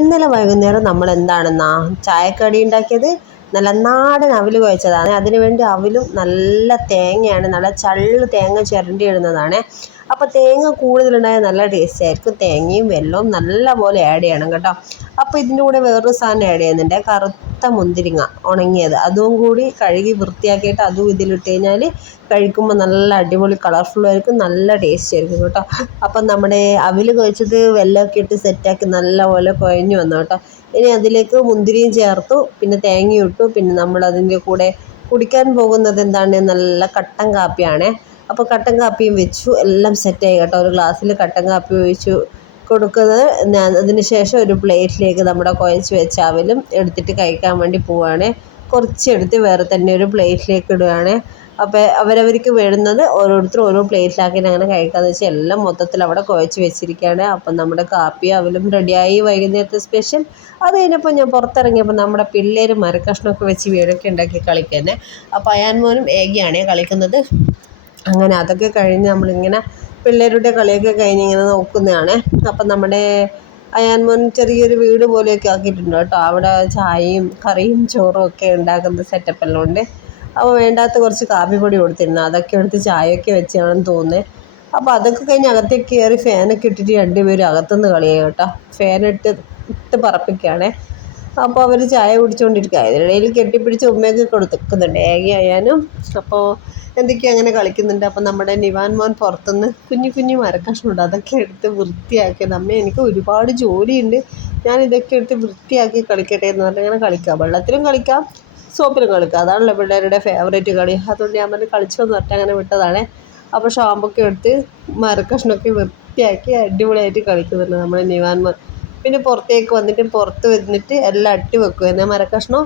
ഇന്നലെ വൈകുന്നേരം നമ്മൾ എന്താണെന്നാ ചായക്കടി ഉണ്ടാക്കിയത്? നല്ല നാടൻ അവിൽ കുഴച്ചതാണ്. അതിന് വേണ്ടി അവിലും നല്ല തേങ്ങയാണ്, നല്ല ചള്ള് തേങ്ങ ചിരണ്ടി ഇടുന്നതാണ്. അപ്പോൾ തേങ്ങ കൂടുതലുണ്ടായാൽ നല്ല ടേസ്റ്റ് ആയിരിക്കും. തേങ്ങയും വെല്ലവും നല്ല പോലെ ആഡ് ചെയ്യണം കേട്ടോ. അപ്പോൾ ഇതിൻ്റെ കൂടെ വേറൊരു സാധനം ആഡ് ചെയ്യുന്നുണ്ട്, കറുത്ത മുന്തിരിങ്ങ ഉണങ്ങിയത്. അതും കൂടി കഴുകി വൃത്തിയാക്കിയിട്ട് അതും ഇതിലിട്ട് കഴിഞ്ഞാൽ കഴിക്കുമ്പോൾ നല്ല അടിപൊളി കളർഫുൾ ആയിരിക്കും, നല്ല ടേസ്റ്റ് ആയിരിക്കും കേട്ടോ. അപ്പം നമ്മുടെ അവിൽ കുഴച്ചത് വെല്ലമൊക്കെ ഇട്ട് സെറ്റാക്കി നല്ലപോലെ കുഴഞ്ഞു വന്നു കേട്ടോ. ഇനി അതിലേക്ക് മുന്തിരിയും ചേർത്തു, പിന്നെ തേങ്ങയും ഇട്ടു. പിന്നെ നമ്മൾ അതിൻ്റെ കൂടെ കുടിക്കാൻ പോകുന്നത് എന്താണ്, നല്ല കട്ടൻ കാപ്പിയാണ്. അപ്പോൾ കട്ടൻ കാപ്പിയും വെച്ചു, എല്ലാം സെറ്റായി കേട്ടോ. ഒരു ഗ്ലാസ്സിൽ കട്ടൻ കാപ്പി ഒഴിച്ചു കൊടുക്കുന്നത്. അതിന് ശേഷം ഒരു പ്ലേറ്റിലേക്ക് നമ്മുടെ കുഴച്ച് വെച്ച അവലും എടുത്തിട്ട് കഴിക്കാൻ വേണ്ടി പോവുകയാണ്. കുറച്ചെടുത്ത് വേറെ തന്നെ ഒരു പ്ലേറ്റിലേക്ക് ഇടുകയാണ്. അപ്പോൾ അവരവർക്ക് വേണ്ടുന്നത് ഓരോരുത്തരും ഓരോ പ്ലേറ്റിലാക്കി അങ്ങനെ കഴിക്കാമെന്ന് വെച്ചാൽ എല്ലാം മൊത്തത്തിൽ അവിടെ കുഴച്ച് വെച്ചിരിക്കുകയാണ്. അപ്പം നമ്മുടെ കാപ്പി അവലും റെഡിയായി, വൈകുന്നേരത്തെ സ്പെഷ്യൽ. അത് കഴിഞ്ഞപ്പോൾ ഞാൻ പുറത്തിറങ്ങിയപ്പോൾ നമ്മുടെ പിള്ളേർ മരക്കഷ്ണമൊക്കെ വെച്ച് വീടൊക്കെ ഉണ്ടാക്കി കളിക്കുന്നത്. അപ്പോൾ അയാൻ മോനും ഏകിയാണ് കളിക്കുന്നത്. അങ്ങനെ അതൊക്കെ കഴിഞ്ഞ് നമ്മളിങ്ങനെ പിള്ളേരുടെ കളിയൊക്കെ കഴിഞ്ഞ് ഇങ്ങനെ നോക്കുന്നതാണ്. അപ്പം നമ്മുടെ അയാൻ മോൻ ചെറിയൊരു വീട് പോലെയൊക്കെ ആക്കിയിട്ടുണ്ട് കേട്ടോ. അവിടെ ചായയും കറിയും ചോറും ഒക്കെ ഉണ്ടാക്കുന്ന സെറ്റപ്പെല്ലാം ഉണ്ട്. അപ്പോൾ വേണ്ടാത്ത കുറച്ച് കാപ്പിപ്പൊടി കൊടുത്തിരുന്നു, അതൊക്കെ എടുത്ത് ചായയൊക്കെ വെച്ചാണെന്ന് തോന്നുന്നത്. അപ്പോൾ അതൊക്കെ കഴിഞ്ഞ് അകത്തേക്ക് കയറി ഫാനൊക്കെ ഇട്ടിട്ട് രണ്ടുപേരും അകത്തുനിന്ന് കളിയായി കേട്ടോ. ഫാനിട്ട് പറപ്പിക്കുകയാണേ. അപ്പോൾ അവർ ചായ കുടിച്ചുകൊണ്ടിരിക്കുക. അതിനിടയിൽ കെട്ടിപ്പിടിച്ച് ഉമ്മയൊക്കെ കൊടുക്കുന്നുണ്ട് ഏകി അയാനും. അപ്പോൾ എന്തൊക്കെയോ അങ്ങനെ കളിക്കുന്നുണ്ട്. അപ്പം നമ്മുടെ നിവാൻ മോൻ പുറത്തുനിന്ന് കുഞ്ഞു കുഞ്ഞു മരക്കഷ്ണമുണ്ട്, അതൊക്കെ എടുത്ത് വൃത്തിയാക്കി. എനിക്ക് ഒരുപാട് ജോലിയുണ്ട്, ഞാൻ ഇതൊക്കെ എടുത്ത് വൃത്തിയാക്കി കളിക്കട്ടെ എന്ന് പറഞ്ഞാൽ അങ്ങനെ കളിക്കാം. വെള്ളത്തിലും കളിക്കാം, സോപ്പിലും കളിക്കാം. അതാണല്ലോ പിള്ളേരുടെ ഫേവറേറ്റ് കളി. അതുകൊണ്ട് ഞാൻ പറഞ്ഞ് കളിച്ചോന്ന് പറഞ്ഞിട്ട് അങ്ങനെ വിട്ടതാണ്. അപ്പോൾ ഷാമ്പൊക്കെ എടുത്ത് മരക്കഷ്ണമൊക്കെ വൃത്തിയാക്കി അടിപൊളിയായിട്ട് കളിക്കുന്നുണ്ട് നമ്മുടെ നിവാൻ മോൻ. പിന്നെ പുറത്തേക്ക് വന്നിട്ട് പുറത്ത് വന്നിട്ട് എല്ലാം അട്ടി വെക്കും എന്നാൽ മരക്കഷ്ണം.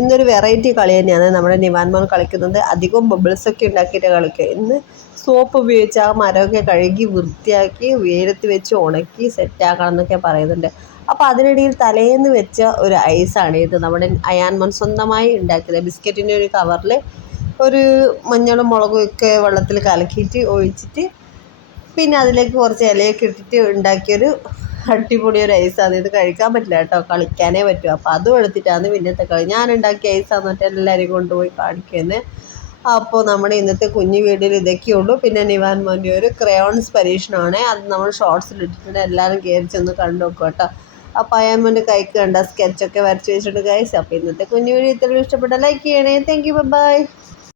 ഇന്നൊരു വെറൈറ്റി കളി തന്നെയാണ് നമ്മുടെ നിവാൻ മോൻ കളിക്കുന്നത്. അധികവും ബബിൾസൊക്കെ ഉണ്ടാക്കിയിട്ട് കളിക്കുക. ഇന്ന് സോപ്പ് ഉപയോഗിച്ച് ആ മരമൊക്കെ കഴുകി വൃത്തിയാക്കി വെയിലത്ത് വെച്ച് ഉണക്കി സെറ്റാക്കണം എന്നൊക്കെ പറയുന്നുണ്ട്. അപ്പോൾ അതിനിടയിൽ തലേന്ന് വെച്ച ഒരു ഐസാണ് ഇത്. നമ്മുടെ അയാൻ മോൻ സ്വന്തമായി ഉണ്ടാക്കിയത്. ബിസ്ക്കറ്റിൻ്റെ ഒരു കവറിൽ ഒരു മഞ്ഞളും മുളകും ഒക്കെ വെള്ളത്തിൽ കലക്കിയിട്ട് ഒഴിച്ചിട്ട് പിന്നെ അതിലേക്ക് കുറച്ച് ഇലയൊക്കെ ഇട്ടിട്ട് ഉണ്ടാക്കിയൊരു അടിപൊളി ഒരു ഐസാണ്. ഇത് കഴിക്കാൻ പറ്റില്ല കേട്ടോ, കളിക്കാനേ പറ്റും. അപ്പോൾ അതും എടുത്തിട്ടാണ് പിന്നത്തെ കളി. ഞാൻ ഉണ്ടാക്കിയ ഐസാന്ന് പറഞ്ഞിട്ട് എല്ലാവരെയും കൊണ്ടുപോയി കാണിക്കുന്നത്. അപ്പോൾ നമ്മുടെ ഇന്നത്തെ കുഞ്ഞു വീഡിയോയിൽ ഇതൊക്കെയുള്ളൂ. പിന്നെ നിവാൻ മോൻ്റെ ഒരു ക്രയോൺസ് പരീക്ഷണമാണ്, അത് നമ്മൾ ഷോർട്സിൽ ഇട്ടിട്ടുണ്ട്. എല്ലാവരും കയറി ചെന്ന് കണ്ടു നോക്കുക കേട്ടോ. അപ്പോൾ അയാൻ മോൻ്റെ കൈക്ക് കണ്ട സ്കെച്ചൊക്കെ വരച്ച് വെച്ചിട്ടുണ്ട് ഗൈസ്. അപ്പോൾ ഇന്നത്തെ കുഞ്ഞു വീഡിയോ ഇത്രയും ഇഷ്ടപ്പെട്ട ലൈക്ക് ചെയ്യണേ. Thank you, by.